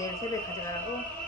내일 새벽에 가져가라고?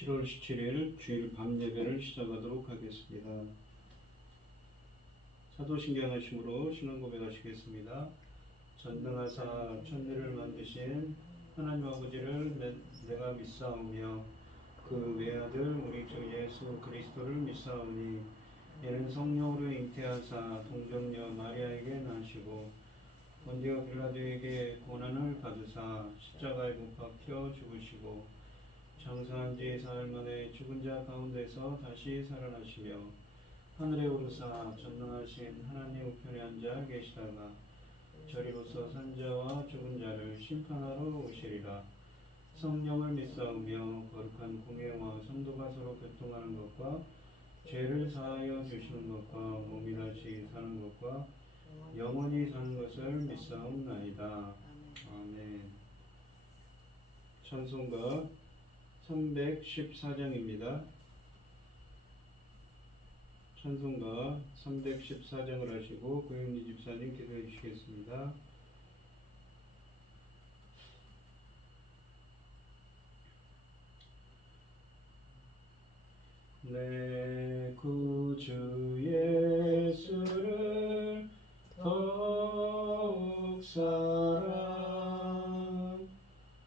7월 17일 주일 밤 예배를 시작하도록 하겠습니다. 사도신경 하심으로 신앙 고백하시겠습니다. 전능하사 천지를 만드신 하나님 아버지를 내가 믿사오며 그 외아들 우리 주 예수 그리스도를 믿사오니 이는 성령으로 잉태하사 동정녀 마리아에게 나시고 본디오 빌라도에게 고난을 받으사 십자가에 못 박혀 죽으시고 장사한 지 사흘 만에 죽은 자 가운데서 다시 살아나시며 하늘에 오르사 전능하신 하나님 우편에 앉아 계시다가 저리로서 산자와 죽은 자를 심판하러 오시리라. 성령을 믿사오며 거룩한 공예와 성도가 서로 교통하는 것과 죄를 사하여 주시는 것과 몸이 다시 사는 것과 영원히 사는 것을 믿사옵나이다. 아멘. 찬송가 314장입니다. 찬송가 314장을 하시고 고영리 집사님 기도해 주시겠습니다. 내 구주 예수를 더욱 사랑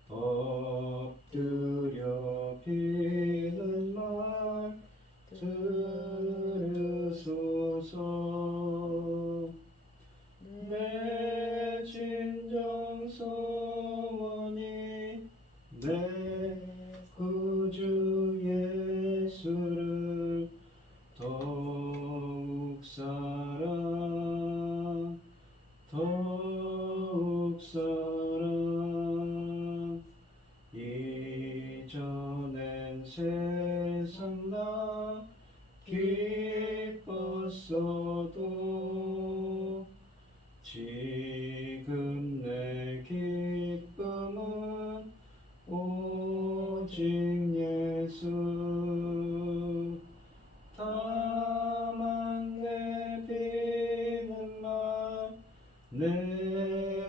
엎드려 비는 말 들으소서. 내 진정 소원이 내 구주 예수를 더욱 사랑 더욱 사랑. 이전엔 세상 나 기뻤어도 지금 내 기쁨은 오직 예수. 다만 내 비는 말 내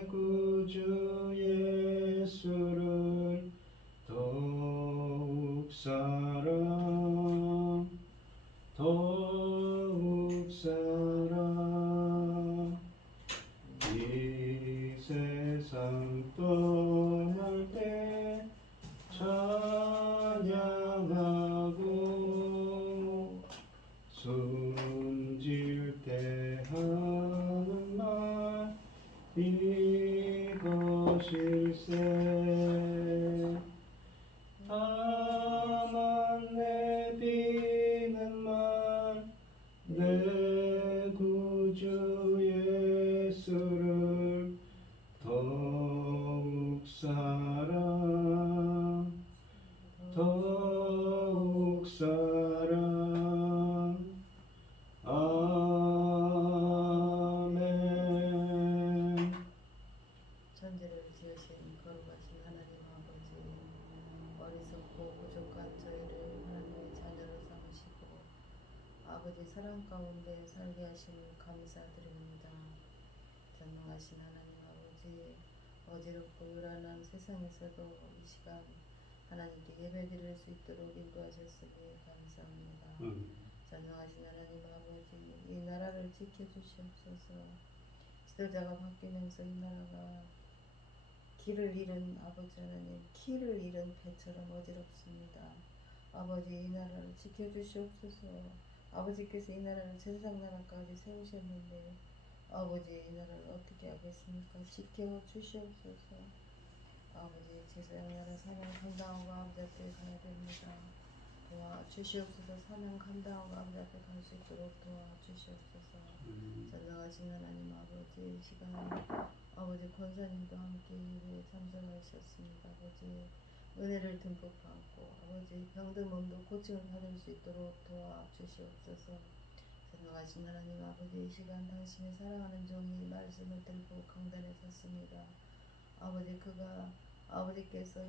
구주 예수를 더욱 사랑 더욱 사랑. 이 세상 떠날 때 찬양하고 숨질 때 하는 말 이것일세. 다만 내 비는 말 내 구주 예수를 더욱 사랑 더욱 사랑. 아멘. 천지를 지으신 거룩하신 하나님 아버지, 어리석고 부족한 저희를 하나님의 자녀로 삼으시고 아버지 사랑 가운데 살게 하심을 감사드립니다. 전능하신 하나님 아버지, 어지럽고 요란한 세상에서도 이 시간 하나님께 예배드릴 수 있도록 인도하셨으니 감사합니다. 전능하신 하나님 아버지, 이 나라를 지켜주시옵소서. 지도자가 바뀌면서 이 나라가 길을 잃은 아버지 하나님, 길을 잃은 배처럼 어지럽습니다. 아버지, 이 나라를 지켜주시옵소서. 아버지께서 이 나라를 세상 나라까지 세우셨는데 아버지, 이 나라를 어떻게 하겠습니까? 지켜주시옵소서. 아버지, 제사장 나라 사명 감당하고 아버지 앞에 가야 됩니다. 도와주시옵소서. 사명 감당하고 아버지 앞에 갈 수 있도록 도와주시옵소서. 전능하신 하나님 아버지, 이 시간 아버지 권사님과 함께 예배에 참석하셨습니다. 아버지, 은혜를 듬뿍 받고 아버지 병든 몸도 고침을 받을 수 있도록 도와주시옵소서. 전능하신 하나님 아버지, 이 시간 당신의 사랑하는 종이 말씀을 들고 강단에 섰습니다. 아버지, 그가 아버지께서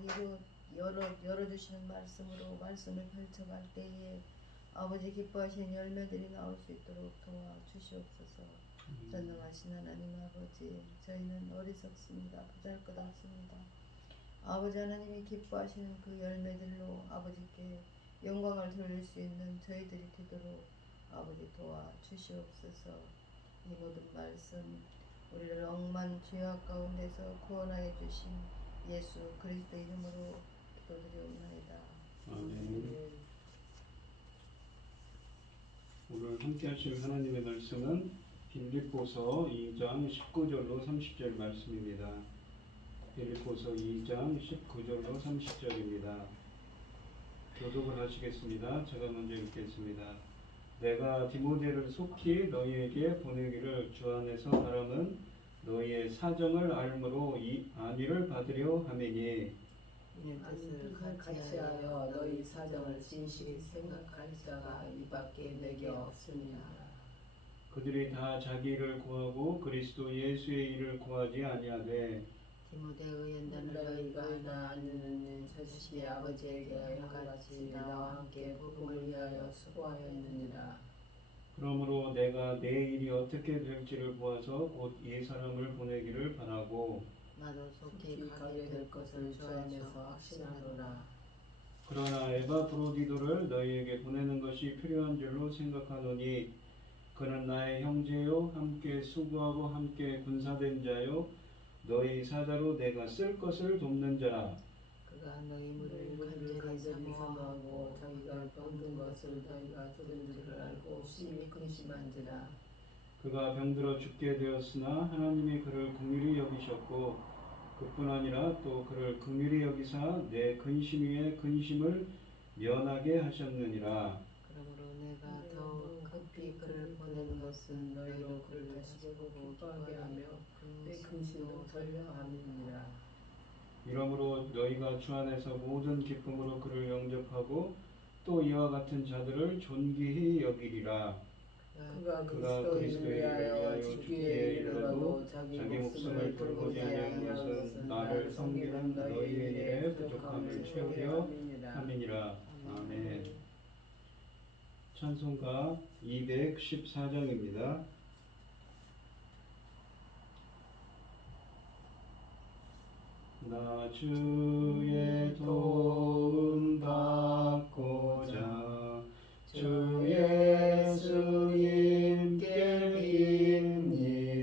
열어주시는 말씀으로 말씀을 펼쳐갈 때에 아버지 기뻐하시는 열매들이 나올 수 있도록 도와주시옵소서. 전능하신 하나님 아버지, 저희는 어리석습니다. 보잘것없습니다. 아버지 하나님이 기뻐하시는 그 열매들로 아버지께 영광을 돌릴 수 있는 저희들이 되도록 아버지 도와 주시옵소서. 이 모든 말씀 우리를 억만 죄악 가운데서 구원하여 주신 예수 그리스도 이름으로 기도드리옵나이다. 아멘. 오늘 함께 하실 하나님의 말씀은 빌립보서 2장 19절로 30절 말씀입니다. 빌립보서 2장 19절로 30절입니다. 교독을 하시겠습니다. 제가 먼저 읽겠습니다. 내가 디모데를 속히 너희에게 보내기를 주 안에서 바람은 너희의 사정을 알므로 이 안위를 받으려 함이니 이는 뜻을 같이하여 너희 사정을 진실히 생각할 자가 이밖에 내게 없습니다. 그들이 다 자기 일을 구하고 그리스도 예수의 일을 구하지 아니하되 디모데의 연단을 너희가 너희가 나는 자식이 아버지에게 같이 나와 함께 복음을 위하여 수고하였느니라. 그러므로 내가 내 일이 어떻게 될지를 보아서 곧 이 사람을 보내기를 바라고 나도 속히 속히 가게 될 것을 주 안에서 확신하노라. 그러나 에바브로디도를 너희에게 보내는 것이 필요한 줄로 생각하노니 그는 나의 형제요 함께 수고하고 함께 군사된 자요 너희 사자로 내가 쓸 것을 돕는 자라. 그가 너희 물을 간절히 간절히 사모하고 사모하고 자기가 병든 것을 너희가 들은 줄을 알고 심히 근심한지라. 그가 병들어 죽게 되었으나 하나님이 그를 긍휼히 여기셨고 그뿐 아니라 또 그를 긍휼히 여기사 내 근심 위에 근심을 면하게 하셨느니라. 그러므로 내가 더욱 급히 그를 보내는 것은 너희로 그를 다시 보고 기뻐하게 하며 내 근심도 덜려함이니라. 이러므로 너희가 주 안에서 모든 기쁨으로 그를 영접하고 또 이와 같은 자들을 존귀히 여기리라. 그가 그리스도의 그리스도를 위하여 죽기에 이르러도 자기 목숨을 돌보지 아니한 것은 나를 섬기는 너희의 일에 부족함을 채우려 함이니라. 아멘. 찬송가 214장입니다. 나 주의 도움 받고자 주 예수님께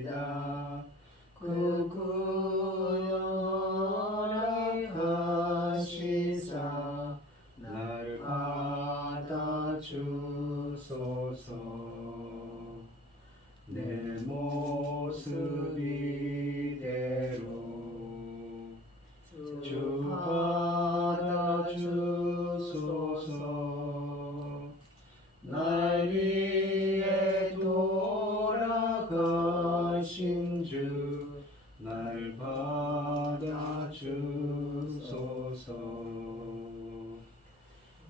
빕니다. 그 구원을 하시사 날 받아 주소서. 내 모습 이대로 주 받아 주소서. 날 위해 돌아가신 주 날 받아 주소서.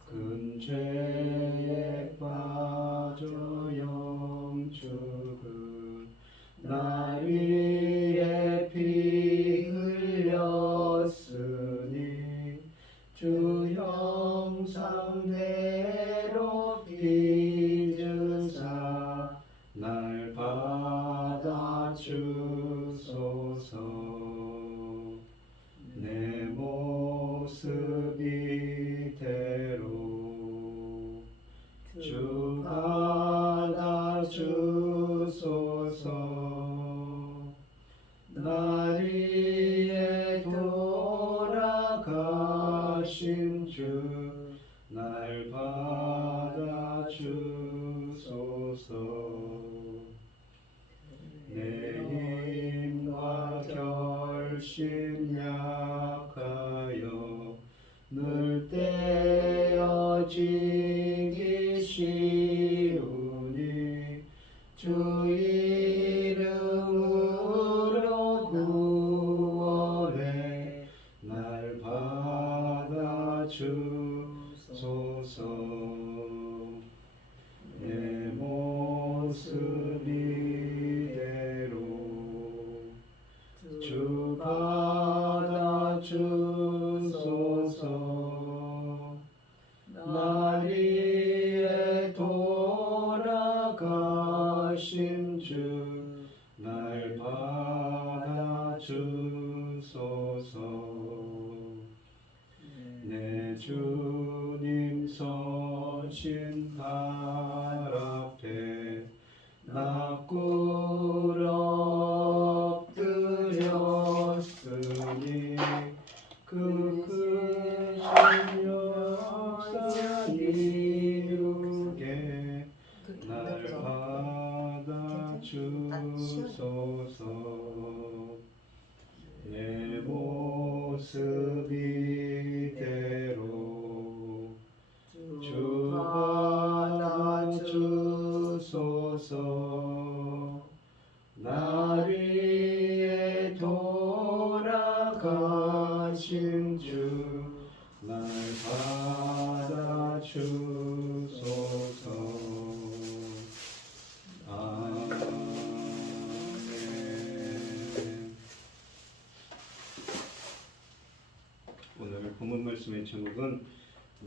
큰 죄에 빠져 영축은 날 위해 피 흘렸으니 주 형상대로 빚으사 날 받아 주소서. 내 모습 이대로 주 받아 주소서. 날 위해 돌아가신 주 날 받아 주소서. 내 힘과 결심 약하여 늘 떼어지기 쉬우니 주 이름으로 구원해 날 받아 주소서. 내 모습 이대로 주 받아 주소서. 날 위해 돌아가신 주 날 받아 주소서. 내 주님 성 크신 달 앞에 나 꿇어뜨렸으니 그 크신 역사 이루게 날 받아주소서. 내 모습 이대로 주 받아주소서. 날 위해 돌아가신 주 날 받아주소서. 아멘. 오늘 본문 말씀의 제목은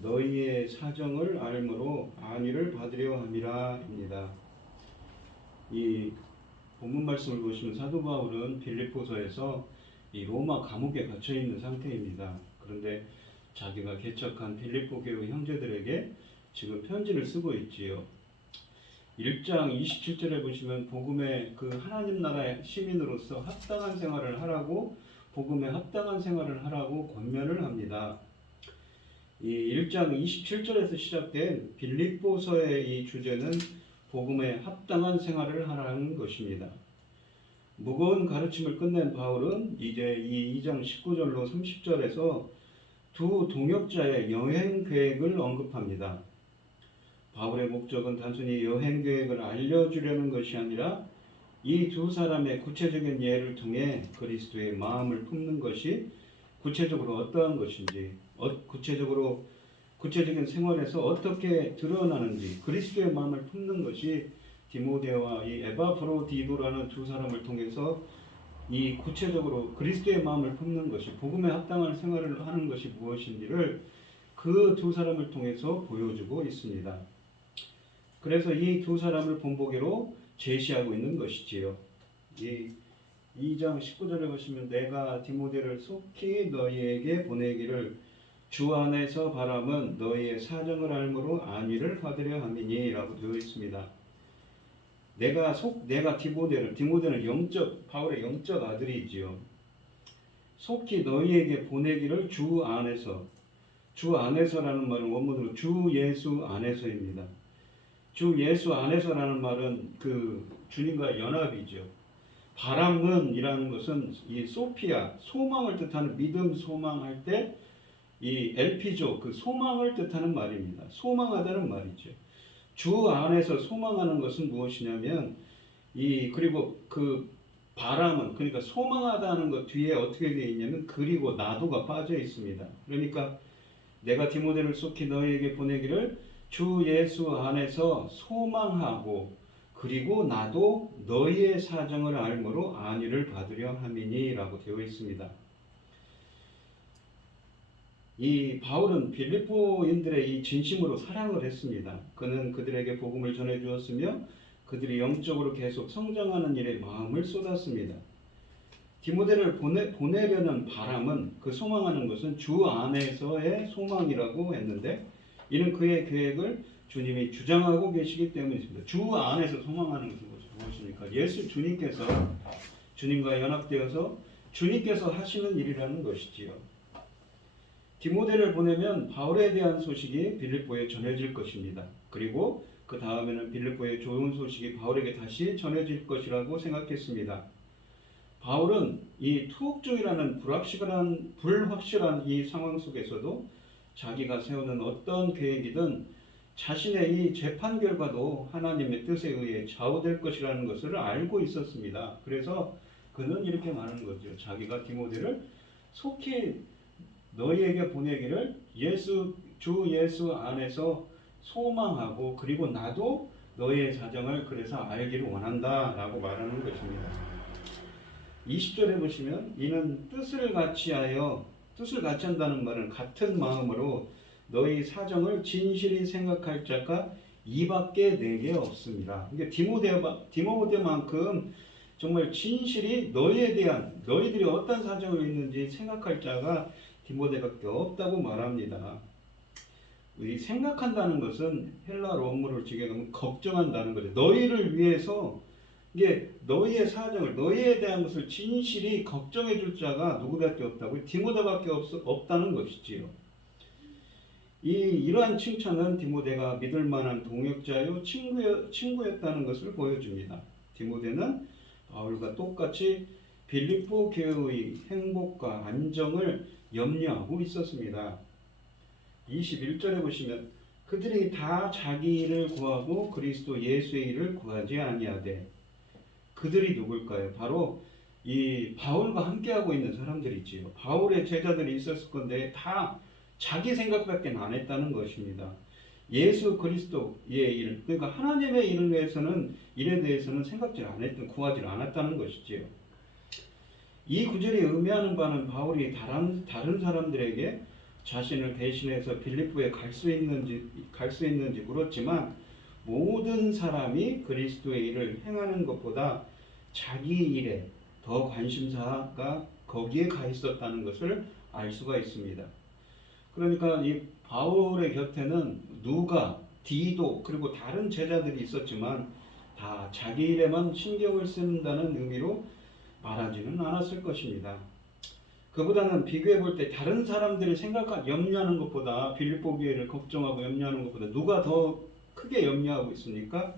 너희의 사정을 알므로 안위를 받으려 함이라입니다. 이 본문 말씀을 보시면 사도 바울은 빌립보서에서 이 로마 감옥에 갇혀 있는 상태입니다. 그런데 자기가 개척한 빌립보 교회 형제들에게 지금 편지를 쓰고 있지요. 1장 27절에 보시면 복음의 그 하나님 나라의 시민으로서 합당한 생활을 하라고, 복음에 합당한 생활을 하라고 권면을 합니다. 이 1장 27절에서 시작된 빌립보서의 이 주제는 복음에 합당한 생활을 하라는 것입니다. 무거운 가르침을 끝낸 바울은 이제 이 2장 19절로 30절에서 두 동역자의 여행 계획을 언급합니다. 바울의 목적은 단순히 여행 계획을 알려주려는 것이 아니라 이 두 사람의 구체적인 예를 통해 그리스도의 마음을 품는 것이 구체적으로 어떠한 것인지, 구체적인 생활에서 어떻게 드러나는지, 그리스도의 마음을 품는 것이 디모데와 이 에바프로디도라는 두 사람을 통해서 이 구체적으로 그리스도의 마음을 품는 것이, 복음에 합당한 생활을 하는 것이 무엇인지를 그 두 사람을 통해서 보여주고 있습니다. 그래서 이 두 사람을 본보기로 제시하고 있는 것이지요. 이 2장 19절에 보시면 내가 디모데를 속히 너희에게 보내기를 주 안에서 바람은 너희의 사정을 알므로 안위를 받으려 함이니 라고 되어 있습니다. 내가 디모데는 바울의 영적 아들이지요. 속히 너희에게 보내기를 주 안에서라는 말은 원문으로 주 예수 안에서입니다. 주 예수 안에서라는 말은 그 주님과의 연합이죠. 바람은 이라는 것은 이 소피아, 소망을 뜻하는 믿음, 소망할 때 이 엘피조, 그 소망을 뜻하는 말입니다. 소망하다는 말이죠. 주 안에서 소망하는 것은 무엇이냐면 그리고 그 바람은, 그러니까 소망하다는 것 뒤에 어떻게 되어 있냐면 그리고 나도가 빠져 있습니다. 그러니까 내가 디모데를 속히 너희에게 보내기를 주 예수 안에서 소망하고 그리고 나도 너희의 사정을 알므로 안위를 받으려 함이니 라고 되어 있습니다. 이 바울은 빌립보인들의 이 진심으로 사랑을 했습니다. 그는 그들에게 복음을 전해 주었으며 그들이 영적으로 계속 성장하는 일에 마음을 쏟았습니다. 디모데를 보내려는 바람은, 그 소망하는 것은 주 안에서의 소망이라고 했는데 이는 그의 계획을 주님이 주장하고 계시기 때문입니다. 주 안에서 소망하는 것은 무엇입니까? 예수 주님께서 주님과 연합되어서 주님께서 하시는 일이라는 것이지요. 디모데를 보내면 바울에 대한 소식이 빌립보에 전해질 것입니다. 그리고 그 다음에는 빌립보의 좋은 소식이 바울에게 다시 전해질 것이라고 생각했습니다. 바울은 이 투옥 중이라는 불확실한 이 상황 속에서도 자기가 세우는 어떤 계획이든 자신의 이 재판 결과도 하나님의 뜻에 의해 좌우될 것이라는 것을 알고 있었습니다. 그래서 그는 이렇게 말하는 거죠. 자기가 디모데를 속히 너희에게 보내기를 주 예수 안에서 소망하고 그리고 나도 너희의 사정을 그래서 알기를 원한다 라고 말하는 것입니다. 20절에 보시면 이는 뜻을 같이 한다는 말은 같은 마음으로 너희 사정을 진실히 생각할 자가 이밖에 내게 없습니다. 그러니까 디모데만큼 정말 진실이 너희들이 어떤 사정을 있는지 생각할 자가 디모데밖에 없다고 말합니다. 이 생각한다는 것은 헬라어 원문을 직역하면 걱정한다는 거죠. 너희를 위해서 이게 너희의 사정을 너희에 대한 것을 진실이 걱정해 줄 자가 누구밖에 없다고 디모데밖에 없다는 것이지요. 이러한 칭찬은 디모데가 믿을 만한 동역자요 친구였다는 것을 보여줍니다. 디모데는 바울과 똑같이 빌립보 교회의 행복과 안정을 염려하고 있었습니다. 21절에 보시면 그들이 다 자기 일을 구하고 그리스도 예수의 일을 구하지 아니하되 그들이 누굴까요? 바로 이 바울과 함께하고 있는 사람들이지요. 바울의 제자들이 있었을 건데 다 자기 생각밖에 안 했다는 것입니다. 예수 그리스도의 일, 그러니까 하나님의 일에 대해서는 생각질 안 했던, 구하지 않았다는 것이지요. 이 구절이 의미하는 바는 바울이 다른 사람들에게 자신을 대신해서 빌립보에 갈 수 있는지 물었지만 모든 사람이 그리스도의 일을 행하는 것보다 자기 일에 더 관심사가 거기에 가 있었다는 것을 알 수가 있습니다. 그러니까 이 바울의 곁에는 누가, 디도 그리고 다른 제자들이 있었지만 다 자기 일에만 신경을 쓴다는 의미로 말하지는 않았을 것입니다. 그보다는 비교해 볼 때 다른 사람들이 염려하는 것보다 빌립보 교회를 걱정하고 염려하는 것보다 누가 더 크게 염려하고 있습니까?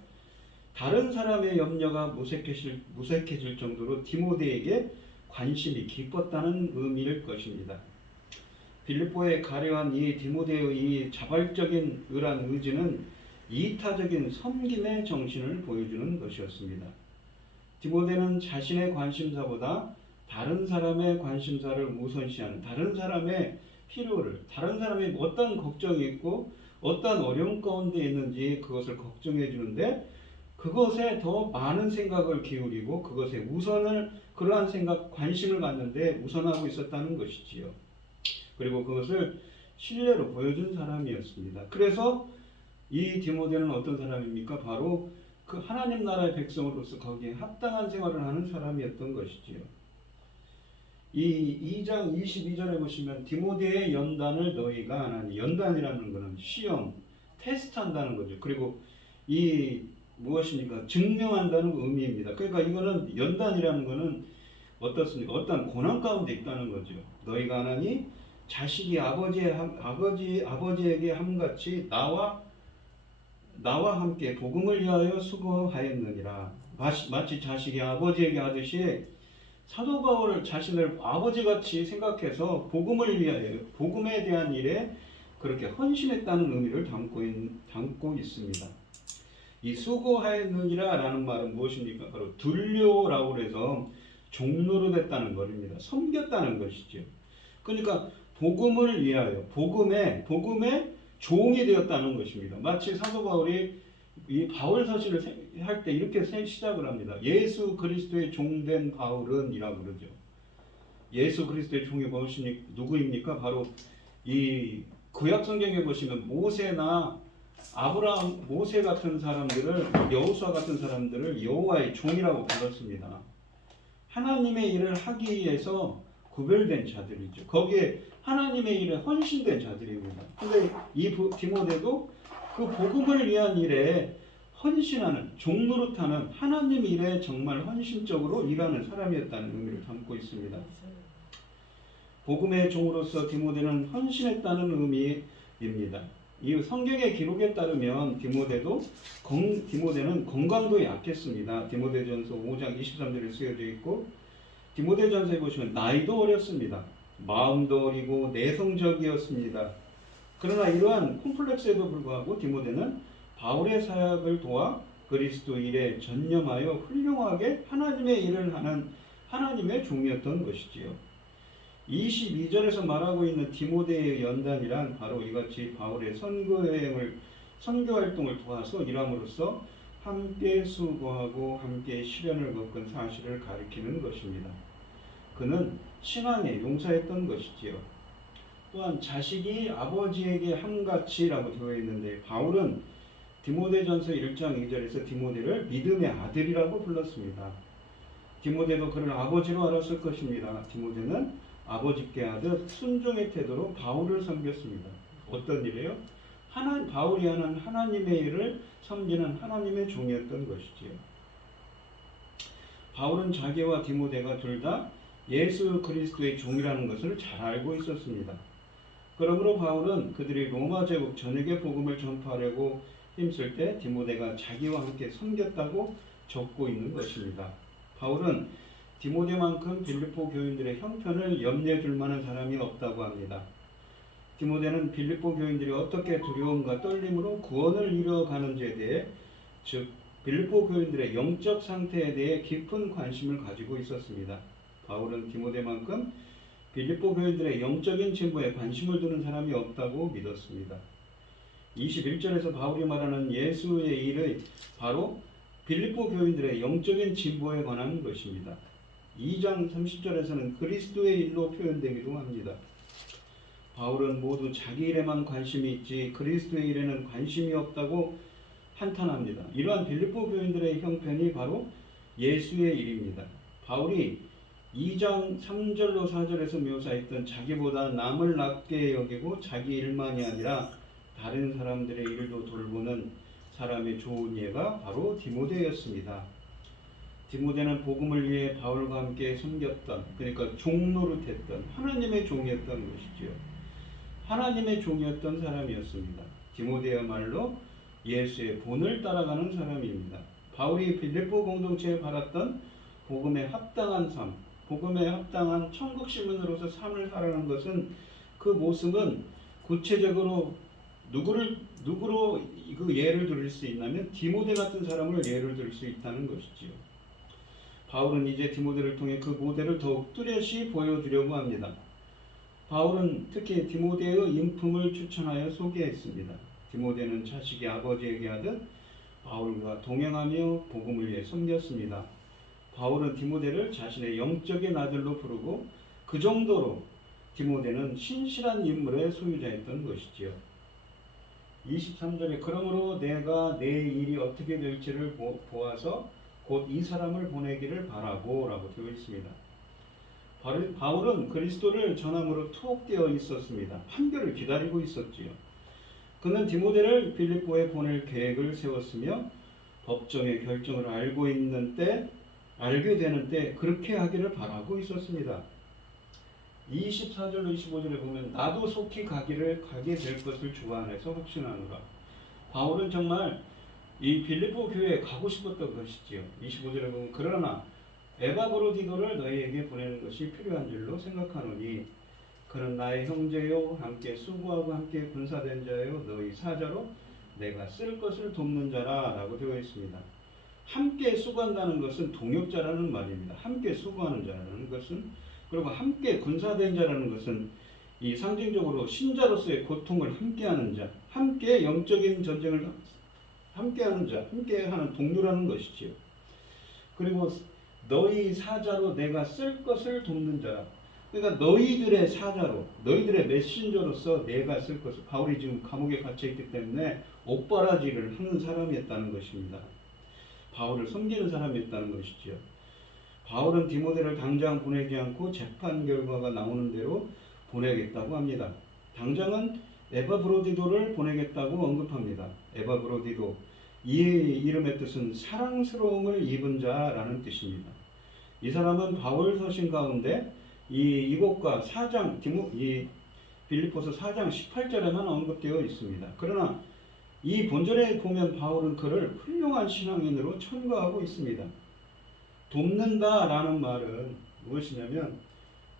다른 사람의 염려가 무색해질 정도로 디모데에게 관심이 깊었다는 의미일 것입니다. 빌립보에 가려한 이 디모데의 이 자발적인 의지는 이타적인 섬김의 정신을 보여주는 것이었습니다. 디모데는 자신의 관심사보다 다른 사람의 관심사를 우선시하는 다른 사람의 필요를, 다른 사람이 어떤 걱정이 있고 어떤 어려움 가운데 있는지 그것을 걱정해 주는데 그것에 더 많은 생각을 기울이고 그것에 그러한 관심을 갖는데 우선하고 있었다는 것이지요. 그리고 그것을 신뢰로 보여준 사람이었습니다. 그래서 이 디모데는 어떤 사람입니까? 바로 그 하나님 나라의 백성으로서 거기에 합당한 생활을 하는 사람이었던 것이지요. 이 2장 22절에 보시면 디모데의 연단을 너희가 안 하니, 연단이라는 것은 시험, 테스트한다는 거죠. 그리고 무엇입니까? 증명한다는 의미입니다. 그러니까 이거는 연단이라는 것은 어떻습니까? 어떤 고난 가운데 있다는 거죠. 너희가 안 하니 자식이 아버지에게 함같이 나와 함께 복음을 위하여 수고하였느니라. 마치 자식이 아버지에게 하듯이 사도 바울을 자신을 아버지같이 생각해서 복음을 위하여 복음에 대한 일에 그렇게 헌신했다는 의미를 담고 있습니다. 이 수고하였느니라 라는 말은 무엇입니까? 바로 둘료라고 해서 종로로 됐다는 말입니다. 섬겼다는 것이죠. 그러니까 복음을 위하여 복음의 종이 되었다는 것입니다. 마치 사도 바울이 이 바울 서신을 할 때 이렇게 시작을 합니다. 예수 그리스도의 종된 바울은 이라고 그러죠. 예수 그리스도의 종이 누구입니까? 바로 이 구약 성경에 보시면 모세나 모세 같은 사람들을, 여호수아 같은 사람들을 여호와의 종이라고 불렀습니다. 하나님의 일을 하기 위해서 구별된 자들이죠. 거기에 하나님의 일에 헌신된 자들입니다. 근데 이 디모데도 그 복음을 위한 일에 헌신하는, 종노릇하는 하나님 일에 정말 헌신적으로 일하는 사람이었다는 의미를 담고 있습니다. 복음의 종으로서 디모데는 헌신했다는 의미입니다. 이 성경의 기록에 따르면 디모데는 건강도 약했습니다. 디모데전서 5장 23절에 쓰여져 있고, 디모데전서에 보시면 나이도 어렸습니다. 마음도 어리고 내성적이었습니다. 그러나 이러한 콤플렉스에도 불구하고 디모데는 바울의 사역을 도와 그리스도 일에 전념하여 훌륭하게 하나님의 일을 하는 하나님의 종이었던 것이지요. 22절에서 말하고 있는 디모데의 연단이란 바로 이같이 바울의 선교 활동을 도와서 일함으로써 함께 수고하고 함께 시련을 겪은 사실을 가리키는 것입니다. 그는 신앙에 용사했던 것이지요. 또한 자식이 아버지에게 함같이라고 되어 있는데 바울은 디모데전서 1장 2절에서 디모데를 믿음의 아들이라고 불렀습니다. 디모데도 그를 아버지로 알았을 것입니다. 디모데는 아버지께 하듯 순종의 태도로 바울을 섬겼습니다. 어떤 일이에요? 바울이 하는 하나님의 일을 섬기는 하나님의 종이었던 것이지요. 바울은 자기와 디모데가 둘 다 예수 그리스도의 종이라는 것을 잘 알고 있었습니다. 그러므로 바울은 그들이 로마 제국 전역의 복음을 전파하려고 힘쓸 때 디모데가 자기와 함께 섬겼다고 적고 있는 것입니다. 바울은 디모데만큼 빌립보 교인들의 형편을 염려해 줄 만한 사람이 없다고 합니다. 디모데는 빌립보 교인들이 어떻게 두려움과 떨림으로 구원을 이루어가는지에 대해, 즉 빌립보 교인들의 영적 상태에 대해 깊은 관심을 가지고 있었습니다. 바울은 디모데만큼 빌립보 교인들의 영적인 진보에 관심을 두는 사람이 없다고 믿었습니다. 21절에서 바울이 말하는 예수의 일의 바로 빌립보 교인들의 영적인 진보에 관한 것입니다. 2장 30절에서는 그리스도의 일로 표현되기도 합니다. 바울은 모두 자기 일에만 관심이 있지 그리스도의 일에는 관심이 없다고 한탄합니다. 이러한 빌립보 교인들의 형편이 바로 예수의 일입니다. 바울이 2장 3절로 4절에서 묘사했던 자기보다 남을 낮게 여기고 자기 일만이 아니라 다른 사람들의 일도 돌보는 사람의 좋은 예가 바로 디모데였습니다. 디모데는 복음을 위해 바울과 함께 섬겼던, 그러니까 종노릇했던 하나님의 종이었던 것이지요. 하나님의 종이었던 사람이었습니다. 디모데야말로 예수의 본을 따라가는 사람입니다. 바울이 빌립보 공동체에 바랐던 복음에 합당한 삶, 복음에 합당한 천국 시민으로서 삶을 살아가는 것은, 그 모습은 구체적으로 누구로 그 예를 들을 수 있냐면 디모데 같은 사람을 예를 들 수 있다는 것이지요. 바울은 이제 디모데를 통해 그 모델을 더욱 뚜렷이 보여주려고 합니다. 바울은 특히 디모데의 인품을 추천하여 소개했습니다. 디모데는 자식이 아버지에게 하듯 바울과 동행하며 복음을 위해 섬겼습니다. 바울은 디모데를 자신의 영적인 아들로 부르고 그 정도로 디모데는 신실한 인물의 소유자였던 것이지요. 23절에 그러므로 내가 내 일이 어떻게 될지를 보아서 곧 이 사람을 보내기를 바라고 라고 되어 있습니다. 바울은 그리스도를 전함으로 투옥되어 있었습니다. 판결을 기다리고 있었지요. 그는 디모데를 빌립보에 보낼 계획을 세웠으며 법정의 결정을 알게 되는 때 그렇게 하기를 바라고 있었습니다. 24절로 25절에 보면 나도 속히 가게 될 것을 주 안에서 확신하노라. 바울은 정말 이 빌립보 교회에 가고 싶었던 것이지요. 25절에 보면 그러나 에바브로디도를 너희에게 보내는 것이 필요한 줄로 생각하노니 그는 나의 형제요 함께 수고하고 함께 군사된 자요 너희 사자로 내가 쓸 것을 돕는 자라 라고 되어 있습니다. 함께 수고한다는 것은 동역자라는 말입니다. 함께 수고하는 자라는 것은, 그리고 함께 군사된 자라는 것은 이 상징적으로 신자로서의 고통을 함께하는 자, 함께 영적인 전쟁을 함께하는 자, 함께하는 동료라는 것이지요. 그리고 너희 사자로 내가 쓸 것을 돕는 자라. 그러니까 너희들의 사자로, 너희들의 메신저로서 내가 쓸 것을, 바울이 지금 감옥에 갇혀있기 때문에 옥바라지를 하는 사람이었다는 것입니다. 바울을 섬기는 사람이었다는 것이죠. 바울은 디모데를 당장 보내지 않고 재판 결과가 나오는 대로 보내겠다고 합니다. 당장은 에바브로디도를 보내겠다고 언급합니다. 에바브로디도, 이 이름의 뜻은 사랑스러움을 입은 자라는 뜻입니다. 이 사람은 바울 서신 가운데 이곳과 빌립보서 4장 18절에만 언급되어 있습니다. 그러나 이 본절에 보면 바울은 그를 훌륭한 신앙인으로 첨가하고 있습니다. 돕는다라는 말은 무엇이냐면,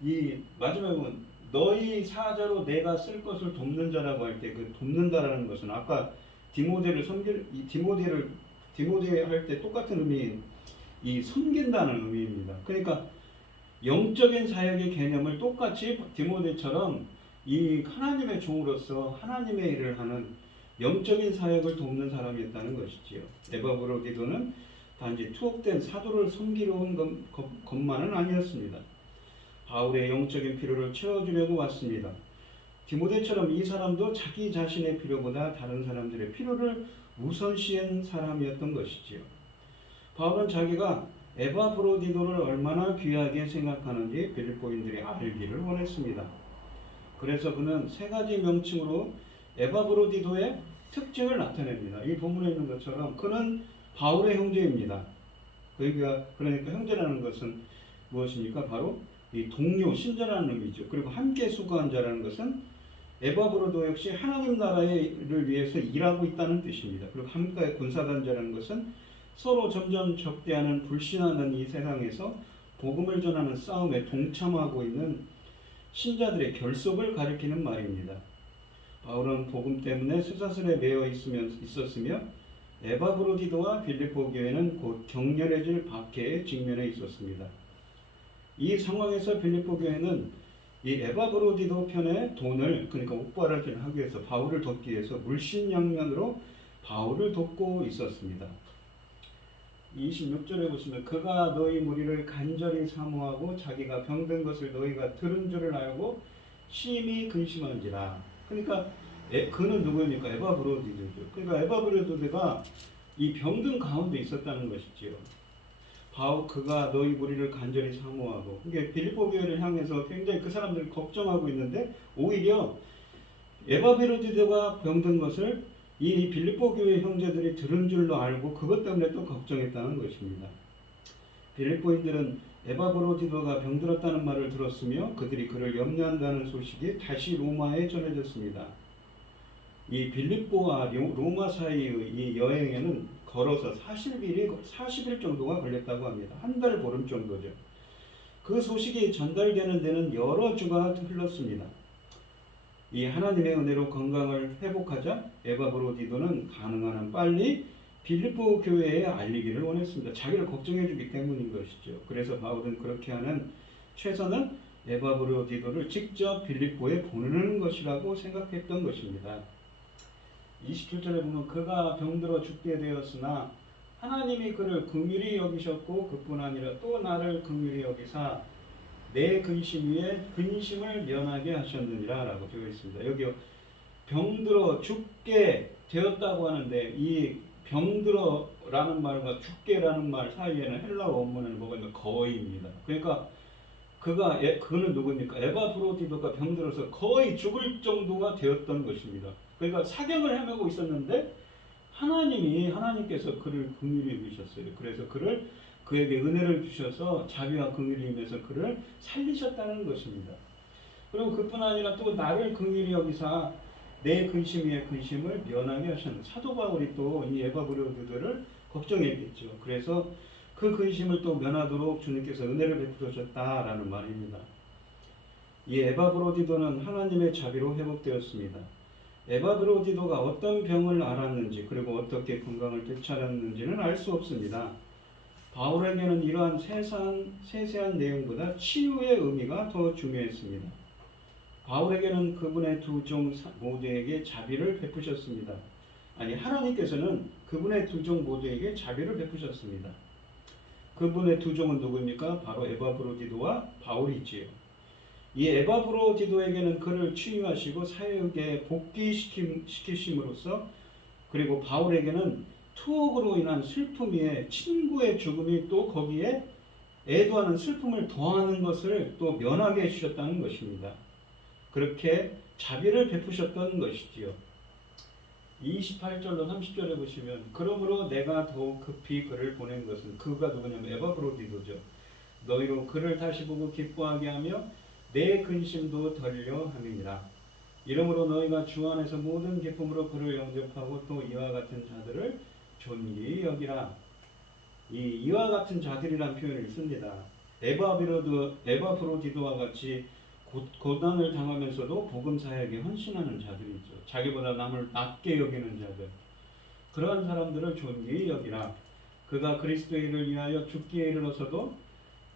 이 마지막에 보면 너희 사자로 내가 쓸 것을 돕는 자라고 할 때 그 돕는다라는 것은 아까 디모데 할 때 똑같은 의미인 이 섬긴다는 의미입니다. 그러니까 영적인 사역의 개념을 똑같이 디모데처럼 이 하나님의 종으로서 하나님의 일을 하는 영적인 사역을 돕는 사람이었다는 것이지요. 에바브로디도는 단지 투옥된 사도를 섬기려 온 것만은 아니었습니다. 바울의 영적인 필요를 채워주려고 왔습니다. 디모데처럼 이 사람도 자기 자신의 필요보다 다른 사람들의 필요를 우선시한 사람이었던 것이지요. 바울은 자기가 에바브로디도를 얼마나 귀하게 생각하는지 빌립보인들이 알기를 원했습니다. 그래서 그는 세 가지 명칭으로 에바브로디도의 특징을 나타냅니다. 이 본문에 있는 것처럼 그는 바울의 형제입니다. 그러니까 형제라는 것은 무엇입니까? 바로 이 동료, 신자라는 의미죠. 그리고 함께 수고한 자라는 것은 에바브로도 역시 하나님 나라를 위해서 일하고 있다는 뜻입니다. 그리고 함께 군사단자라는 것은 서로 점점 적대하는 불신하는 이 세상에서 복음을 전하는 싸움에 동참하고 있는 신자들의 결속을 가리키는 말입니다. 바울은 복음 때문에 쇠사슬에 매여 있었으며 에바브로디도와 빌립보 교회는 곧 격렬해질 박해에 직면해 있었습니다. 이 상황에서 빌립보 교회는 이 에바브로디도 편의 돈을, 그러니까 옥바라기를 하기 위해서 바울을 돕기 위해서 물신양면으로 바울을 돕고 있었습니다. 26절에 보시면 그가 너희 무리를 간절히 사모하고 자기가 병든 것을 너희가 들은 줄을 알고 심히 근심한지라. 그러니까 그는 누구입니까? 에바브로디도죠. 그러니까 에바브로디도가 이 병든 가운데 있었다는 것이지요. 그가 너희 무리를 간절히 사모하고, 그러니까 빌립보 교회를 향해서 굉장히 그 사람들을 걱정하고 있는데 오히려 에바브로디도가 병든 것을 이 빌립보 교회 형제들이 들은 줄로 알고 그것 때문에 또 걱정했다는 것입니다. 빌립보인들은 에바브로디도가 병들었다는 말을 들었으며 그들이 그를 염려한다는 소식이 다시 로마에 전해졌습니다. 이 빌립보와 로마 사이의 이 여행에는 걸어서 40일 정도가 걸렸다고 합니다. 한 달 보름 정도죠. 그 소식이 전달되는 데는 여러 주가 흘렀습니다. 이 하나님의 은혜로 건강을 회복하자 에바브로디도는 가능한 한 빨리 빌립보 교회에 알리기를 원했습니다. 자기를 걱정해 주기 때문인 것이죠. 그래서 바울은 그렇게 하는 최선은 에바브로디도를 직접 빌립보에 보내는 것이라고 생각했던 것입니다. 27절에 보면 그가 병들어 죽게 되었으나 하나님이 그를 긍휼히 여기셨고 그뿐 아니라 또 나를 긍휼히 여기사 내 근심 위에 근심을 면하게 하셨느니라 라고 되어 있습니다. 여기 병들어 죽게 되었다고 하는데 이 병들어라는 말과 죽게라는 말 사이에는 헬라어 원문에는 뭐가 있냐면 거의입니다. 그러니까 그는 누구입니까? 에바브로디도가 병들어서 거의 죽을 정도가 되었던 것입니다. 그러니까 사경을 헤매고 있었는데 하나님께서 그를 긍휼히 여기셨어요. 그래서 그에게 은혜를 주셔서 자비와 긍휼이 임해서 그를 살리셨다는 것입니다. 그리고 그뿐 아니라 또 나를 긍휼히 여기사 내 근심 위에 근심을 면하게 하셨는데 사도 바울이 또 이 에바브로디도를 걱정했겠죠. 그래서 그 근심을 또 면하도록 주님께서 은혜를 베푸셨다라는 말입니다. 이 에바브로디도는 하나님의 자비로 회복되었습니다. 에바브로디도가 어떤 병을 앓았는지 그리고 어떻게 건강을 되찾았는지는 알 수 없습니다. 바울에게는 이러한 세세한 내용보다 치유의 의미가 더 중요했습니다. 바울에게는 그분의 두 종 모두에게 자비를 베푸셨습니다. 하나님께서는 그분의 두 종 모두에게 자비를 베푸셨습니다. 그분의 두 종은 누구입니까? 바로 에바브로디도와 바울이지요. 이 에바브로디도에게는 그를 치유하시고 사역에 복귀시키심으로써 그리고 바울에게는 투옥으로 인한 슬픔 위에 친구의 죽음이 또 거기에 애도하는 슬픔을 더하는 것을 또 면하게 해주셨다는 것입니다. 그렇게 자비를 베푸셨던 것이지요. 28절로 30절에 보시면 그러므로 내가 더욱 급히 그를 보낸 것은 그가 누구냐면 에바브로디도죠. 너희로 그를 다시 보고 기뻐하게 하며 내 근심도 덜려 함이니라. 이러므로 너희가 주 안에서 모든 기쁨으로 그를 영접하고 또 이와 같은 자들을 존귀히 여기라. 이와 같은 자들이란 표현을 씁니다. 에바브로디도와 같이 고난을 당하면서도 복음 사역에 헌신하는 자들이죠. 자기보다 남을 낮게 여기는 자들. 그러한 사람들을 존귀히 여기라. 그가 그리스도의 일을 위하여 죽기에 이르러서도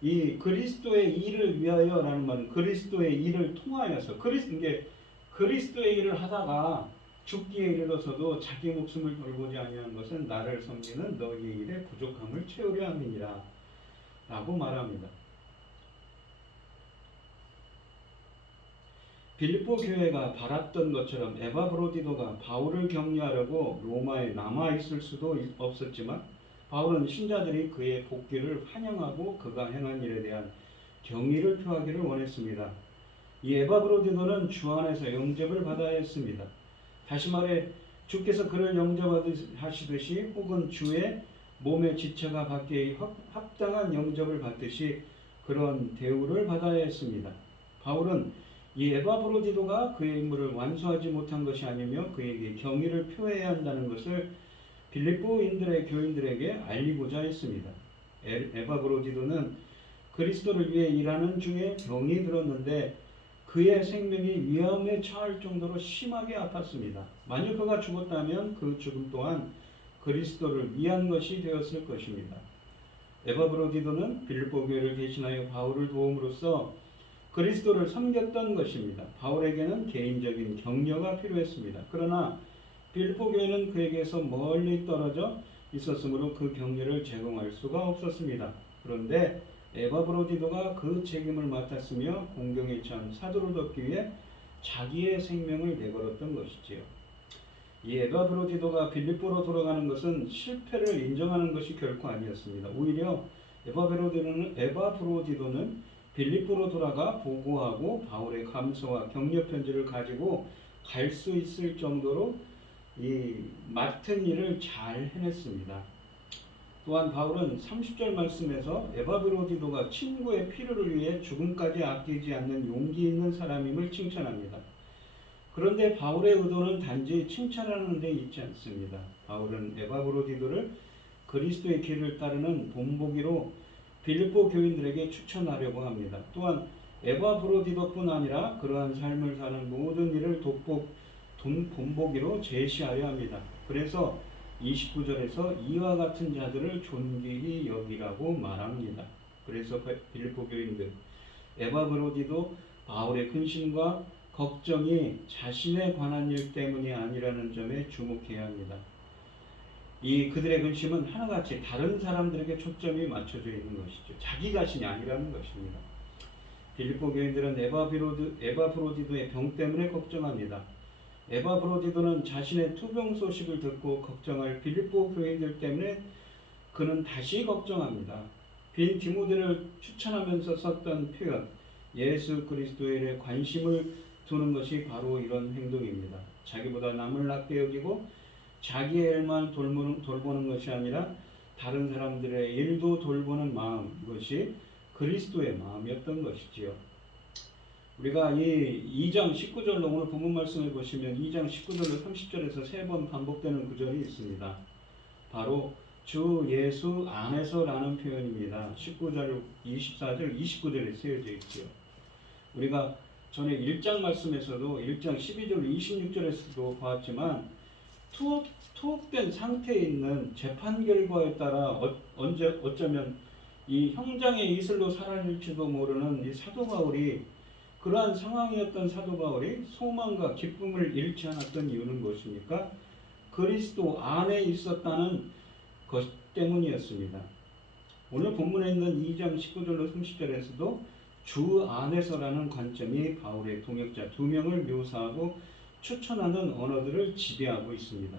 이 그리스도의 일을 위하여라는 말은 그리스도의 일을 통하여서 그리스도의 일을 하다가 죽기에 이르러서도 자기 목숨을 돌보지 아니한 것은 나를 섬기는 너희의 일에 부족함을 채우려 함이니라 라고 말합니다. 빌립보 교회가 바랐던 것처럼 에바브로디도가 바울을 격려하려고 로마에 남아있을 수도 없었지만 바울은 신자들이 그의 복귀를 환영하고 그가 행한 일에 대한 경의를 표하기를 원했습니다. 이 에바브로디도는 주 안에서 영접을 받아야 했습니다. 다시 말해 주께서 그를 영접하시듯이 혹은 주의 몸의 지체가 받기에 합당한 영접을 받듯이 그런 대우를 받아야 했습니다. 바울은 이 에바브로디도가 그의 임무를 완수하지 못한 것이 아니며 그에게 경의를 표해야 한다는 것을 빌립보인들의 교인들에게 알리고자 했습니다. 에바브로디도는 그리스도를 위해 일하는 중에 병이 들었는데 그의 생명이 위험에 처할 정도로 심하게 아팠습니다. 만약 그가 죽었다면 그 죽음 또한 그리스도를 위한 것이 되었을 것입니다. 에바브로디도는 빌립보 교회를 대신하여 바울을 도움으로써 그리스도를 섬겼던 것입니다. 바울에게는 개인적인 격려가 필요했습니다. 그러나 빌립보 교회는 그에게서 멀리 떨어져 있었으므로 그 격려를 제공할 수가 없었습니다. 그런데 에바브로디도가 그 책임을 맡았으며 공경에 처한 사도를 돕기 위해 자기의 생명을 내걸었던 것이지요. 이 에바브로디도가 빌립보로 돌아가는 것은 실패를 인정하는 것이 결코 아니었습니다. 오히려 에바브로디도는 빌립보로 돌아가 보고하고 바울의 감사와 격려 편지를 가지고 갈 수 있을 정도로 이 맡은 일을 잘 해냈습니다. 또한 바울은 30절 말씀에서 에바브로디도가 친구의 필요를 위해 죽음까지 아끼지 않는 용기 있는 사람임을 칭찬합니다. 그런데 바울의 의도는 단지 칭찬하는 데 있지 않습니다. 바울은 에바브로디도를 그리스도의 길을 따르는 본보기로 빌립보 교인들에게 추천하려고 합니다. 또한 에바브로디도뿐 아니라 그러한 삶을 사는 모든 일을 본보기로 제시하려 합니다. 그래서 29절에서 이와 같은 자들을 존귀히 여기라고 말합니다. 그래서 빌립보 교인들, 에바브로디도 바울의 근심과 걱정이 자신에 관한 일 때문이 아니라는 점에 주목해야 합니다. 이 그들의 근심은 하나같이 다른 사람들에게 초점이 맞춰져 있는 것이죠. 자기 자신이 아니라는 것입니다. 빌립보 교인들은 에바브로디도의 병 때문에 걱정합니다. 에바브로디도는 자신의 투병 소식을 듣고 걱정할 빌립보 교인들 때문에 그는 다시 걱정합니다. 빈 디모데를 추천하면서 썼던 표현, 예수 그리스도에 대해 관심을 두는 것이 바로 이런 행동입니다. 자기보다 남을 낮게 여기고 자기의 일만 돌보는 것이 아니라 다른 사람들의 일도 돌보는 마음, 이것이 그리스도의 마음이었던 것이지요. 우리가 이 2장 19절로 오늘 본문 말씀을 보시면 2장 19절로 30절에서 3번 반복되는 구절이 있습니다. 바로 주 예수 안에서라는 표현입니다. 19절, 24절, 29절에 쓰여져 있지요. 우리가 전에 1장 말씀에서도 1장 12절, 26절에서도 보았지만 투옥된 상태에 있는 재판 결과에 따라 어쩌면 이 형장의 이슬로 사라질지도 모르는 이 사도 바울이 그러한 상황이었던 사도 바울이 소망과 기쁨을 잃지 않았던 이유는 무엇입니까? 그리스도 안에 있었다는 것 때문이었습니다. 오늘 본문에 있는 2장 19절로 30절에서도 주 안에서라는 관점이 바울의 동역자 2명을 묘사하고 추천하는 언어들을 지배하고 있습니다.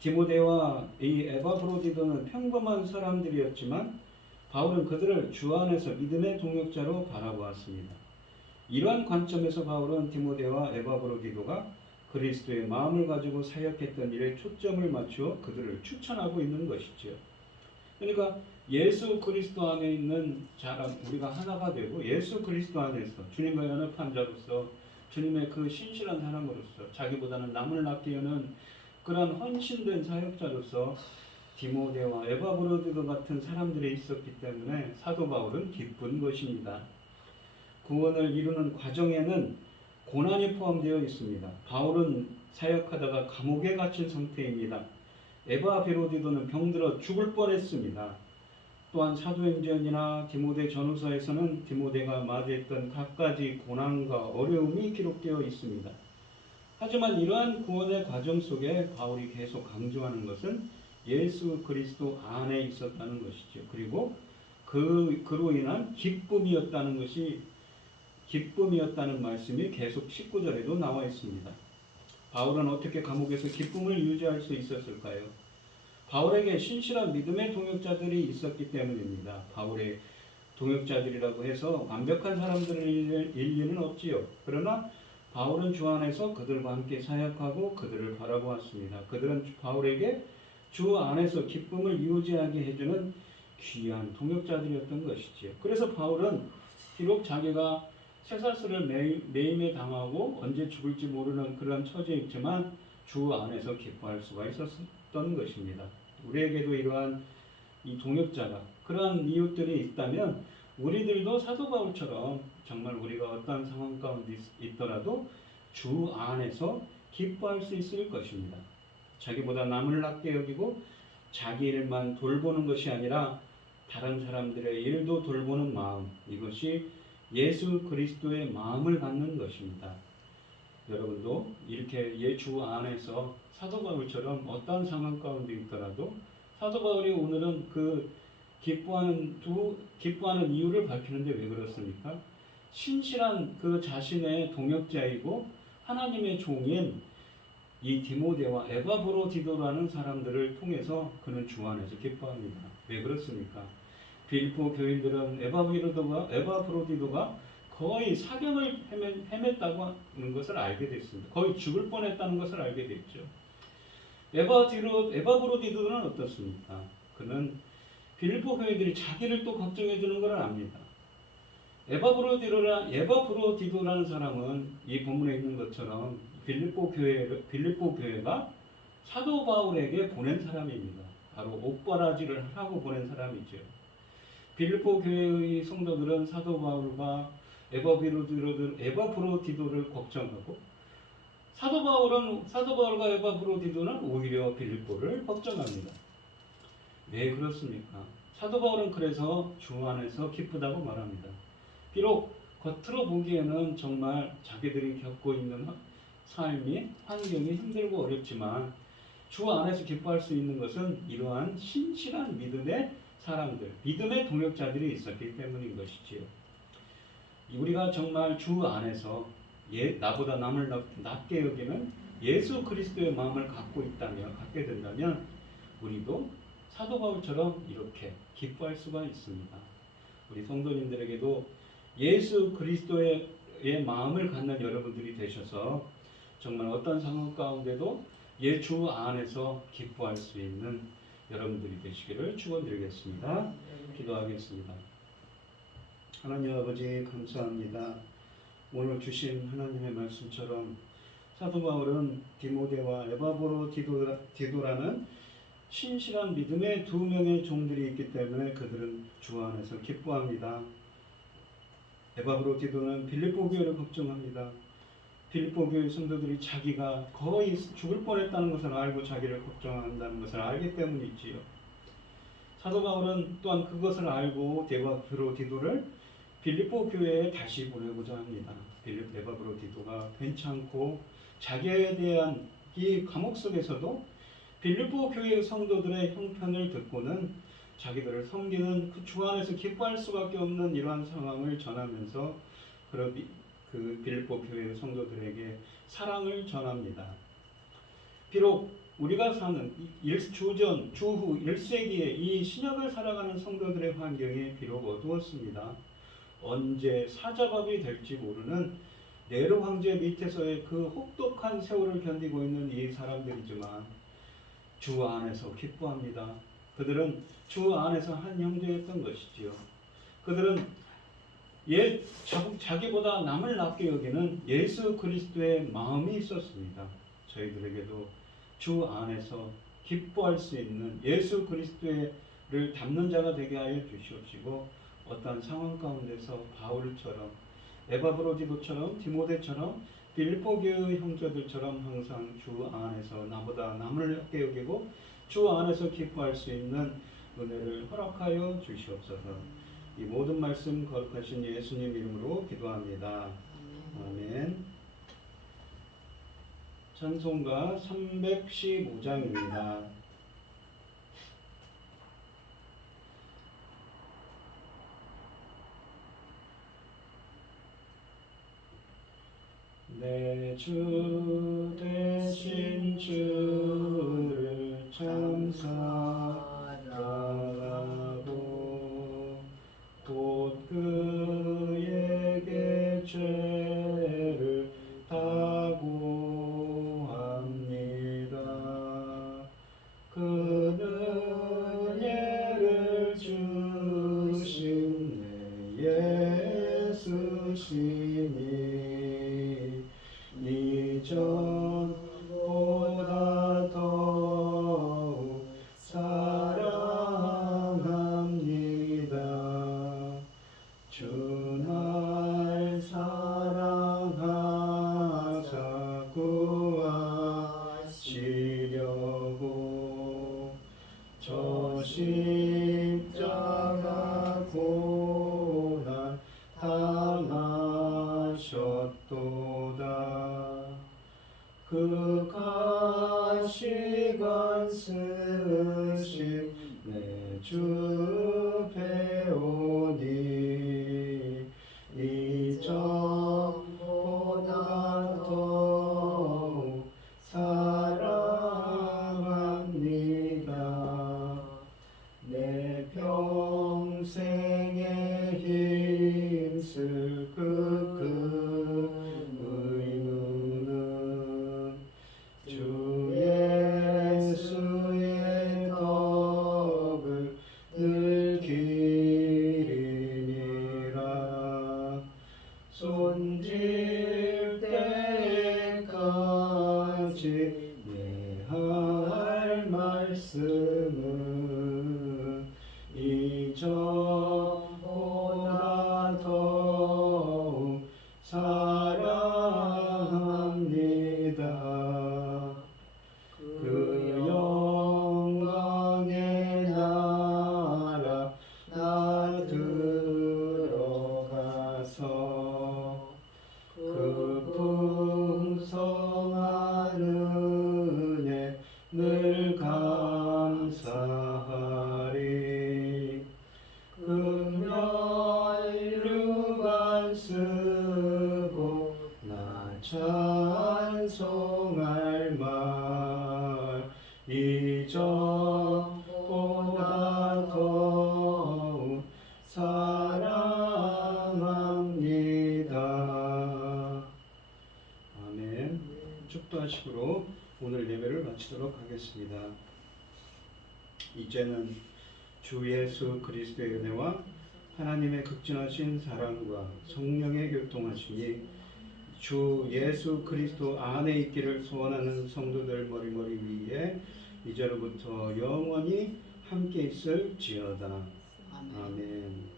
디모데와 이 에바브로디도는 평범한 사람들이었지만 바울은 그들을 주 안에서 믿음의 동역자로 바라보았습니다. 이러한 관점에서 바울은 디모데와 에바브로디도가 그리스도의 마음을 가지고 사역했던 일에 초점을 맞추어 그들을 추천하고 있는 것이지요. 그러니까 예수 그리스도 안에 있는 자랑, 우리가 하나가 되고 예수 그리스도 안에서 주님과 연합한 자로서 주님의 그 신실한 사람으로서 자기보다는 남을 낮게 여는 그런 헌신된 사역자로서 디모데와 에바브로디도 같은 사람들이 있었기 때문에 사도 바울은 기쁜 것입니다. 구원을 이루는 과정에는 고난이 포함되어 있습니다. 바울은 사역하다가 감옥에 갇힌 상태입니다. 에바브로디도는 병들어 죽을 뻔했습니다. 또한 사도행전이나 디모데 전후서에서는 디모데가 맞이했던 갖가지 고난과 어려움이 기록되어 있습니다. 하지만 이러한 구원의 과정 속에 바울이 계속 강조하는 것은 예수 그리스도 안에 있었다는 것이죠. 그리고 그로 인한 기쁨이었다는 말씀이 계속 19절에도 나와 있습니다. 바울은 어떻게 감옥에서 기쁨을 유지할 수 있었을까요? 바울에게 신실한 믿음의 동역자들이 있었기 때문입니다. 바울의 동역자들이라고 해서 완벽한 사람들을 일리는 없지요. 그러나 바울은 주 안에서 그들과 함께 사역하고 그들을 바라보았습니다. 그들은 바울에게 주 안에서 기쁨을 유지하게 해주는 귀한 동역자들이었던 것이지요. 그래서 바울은 비록 자기가 쇠사슬을 매임에 당하고 언제 죽을지 모르는 그런 처지에 있지만 주 안에서 기뻐할 수가 있었던 것입니다. 우리에게도 이러한 이 동역자가 그러한 이웃들이 있다면 우리들도 사도 바울처럼 정말 우리가 어떤 상황 가운데 있더라도 주 안에서 기뻐할 수 있을 것입니다. 자기보다 남을 낮게 여기고 자기 일만 돌보는 것이 아니라 다른 사람들의 일도 돌보는 마음, 이것이 예수 그리스도의 마음을 갖는 것입니다. 여러분도 이렇게 주 안에서 사도 바울처럼 어떤 상황 가운데 있더라도 사도 바울이 오늘은 그 기뻐하는 이유를 밝히는데 왜 그렇습니까? 신실한 그 자신의 동역자이고 하나님의 종인 이 디모데와 에바브로디도라는 사람들을 통해서 그는 주 안에서 기뻐합니다. 왜 그렇습니까? 빌립보 교인들은 에바브로디도가 거의 사경을 헤맸다고 하는 것을 알게 됐습니다. 거의 죽을 뻔했다는 것을 알게 됐죠. 에바브로디도는 어떻습니까? 그는 빌립보 교인들이 자기를 또 걱정해 주는 걸 압니다. 에바브로디도라는 사람은 이 본문에 있는 것처럼 빌립보 교회가 사도 바울에게 보낸 사람입니다. 바로 옥바라지를 하고 보낸 사람이죠. 빌립보 교회의 성도들은 사도 바울과 에바브로디도를 걱정하고 사도 바울과 에바브로디도는 오히려 빌립보를 걱정합니다. 왜 그렇습니까? 사도 바울은 그래서 주 안에서 기쁘다고 말합니다. 비록 겉으로 보기에는 정말 자기들이 겪고 있는 삶이 환경이 힘들고 어렵지만 주 안에서 기뻐할 수 있는 것은 이러한 신실한 믿음의 사람들, 믿음의 동역자들이 있었기 때문인 것이지요. 우리가 정말 주 안에서 나보다 남을 낮게 여기는 예수 그리스도의 마음을 갖게 된다면 우리도 사도 바울처럼 이렇게 기뻐할 수가 있습니다. 우리 성도님들에게도 예수 그리스도의 마음을 갖는 여러분들이 되셔서 정말 어떤 상황 가운데도 주 안에서 기뻐할 수 있는 여러분들이 되시기를 축원드리겠습니다. 기도하겠습니다. 하나님 아버지 감사합니다. 오늘 주신 하나님의 말씀처럼 사도 바울은 디모데와 에바브로디도라는 신실한 믿음의 두 명의 종들이 있기 때문에 그들은 주 안에서 기뻐합니다. 에바브로디도는 빌립보 교회를 걱정합니다. 빌립보 교회 성도들이 자기가 거의 죽을 뻔했다는 것을 알고 자기를 걱정한다는 것을 알기 때문이지요. 사도 바울은 또한 그것을 알고 에바브로디도를 빌립보 교회에 다시 보내고자 합니다. 에바브로디도가 괜찮고 자기에 대한 이 감옥 속에서도 빌립보 교회 성도들의 형편을 듣고는 자기들을 섬기는 그 주 안에서 기뻐할 수밖에 없는 이러한 상황을 전하면서 그 빌립보 교회 성도들에게 사랑을 전합니다. 비록 우리가 사는 주후 1세기에 이 신약을 살아가는 성도들의 환경이 비록 어두웠습니다. 언제 사자밥이 될지 모르는 네로 황제 밑에서의 그 혹독한 세월을 견디고 있는 이 사람들이지만 주 안에서 기뻐합니다. 그들은 주 안에서 한 형제였던 것이지요. 그들은 자기보다 남을 낮게 여기는 예수 그리스도의 마음이 있었습니다. 저희들에게도 주 안에서 기뻐할 수 있는 예수 그리스도를 닮는 자가 되게 하여 주시옵시고 어떤 상황 가운데서 바울처럼 에바브로디도처럼 디모데처럼 빌립보 교회 형제들처럼 항상 주 안에서 나보다 남을 낮게 여기고 주 안에서 기뻐할 수 있는 은혜를 허락하여 주시옵소서. 이 모든 말씀 거룩하신 예수님 이름으로 기도합니다. 아멘. 찬송가 315장입니다. 내 주 대신 주를 참 사랑하고 곧 그에게 죄를 다 십자가 고난 당하셨도다. 그 가시관 쓰신 내 주 배우니 이전보다 더욱 사랑합니다. 내 평생에 힘쓸 그 의무는 주 예수의 덕을 늘 기리니라. 손질 때까지 내 할 말씀은 이전보다 더욱 사랑합니다. 그 영광의 나라 나 들어가서 그 풍성한 은혜 늘 감사하리. 금연류관 쓰고 나 찬송할 말 이전보다 더욱 사랑합니다. 아멘. 축도하시고로 오늘 예배를 마치도록 하겠습니다. 이제는 주 예수 그리스도의 은혜와 하나님의 극진하신 사랑과 성령의 교통하심이 주 예수 그리스도 안에 있기를 소원하는 성도들 머리머리 위에 이제로부터 영원히 함께 있을지어다. 아멘.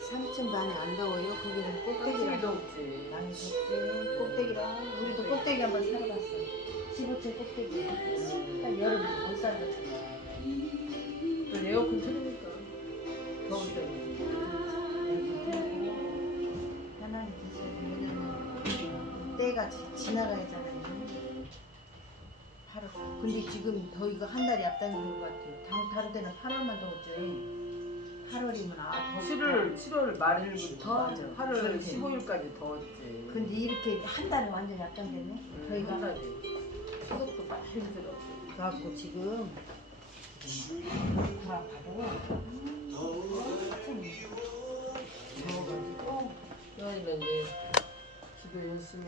삼층 많이 안 더워요? 거기는 꼭대기라. 덥지. 많이 덥지. 꼭대기라. 우리도 꼭대기 한번 살아봤어. 15층 꼭대기. 딱 여름 못 살았잖아. 에어컨 틀으니까 더울 때는. 하나님 계셔야 돼. 왜냐면 때가 지나가야잖아요. 8월. 근데 지금 더위가 한 달이 앞당기는 것 같아요. 다른 때는 8월만 더웠죠. 8월이면 더 7월 말일부터 맞아. 8월 15일까지 더웠지. 근데 이렇게 한 달은 완전히 앞당겼네. 저희가 한 수석도 많이 들었어. 그래갖고 지금 다 봐도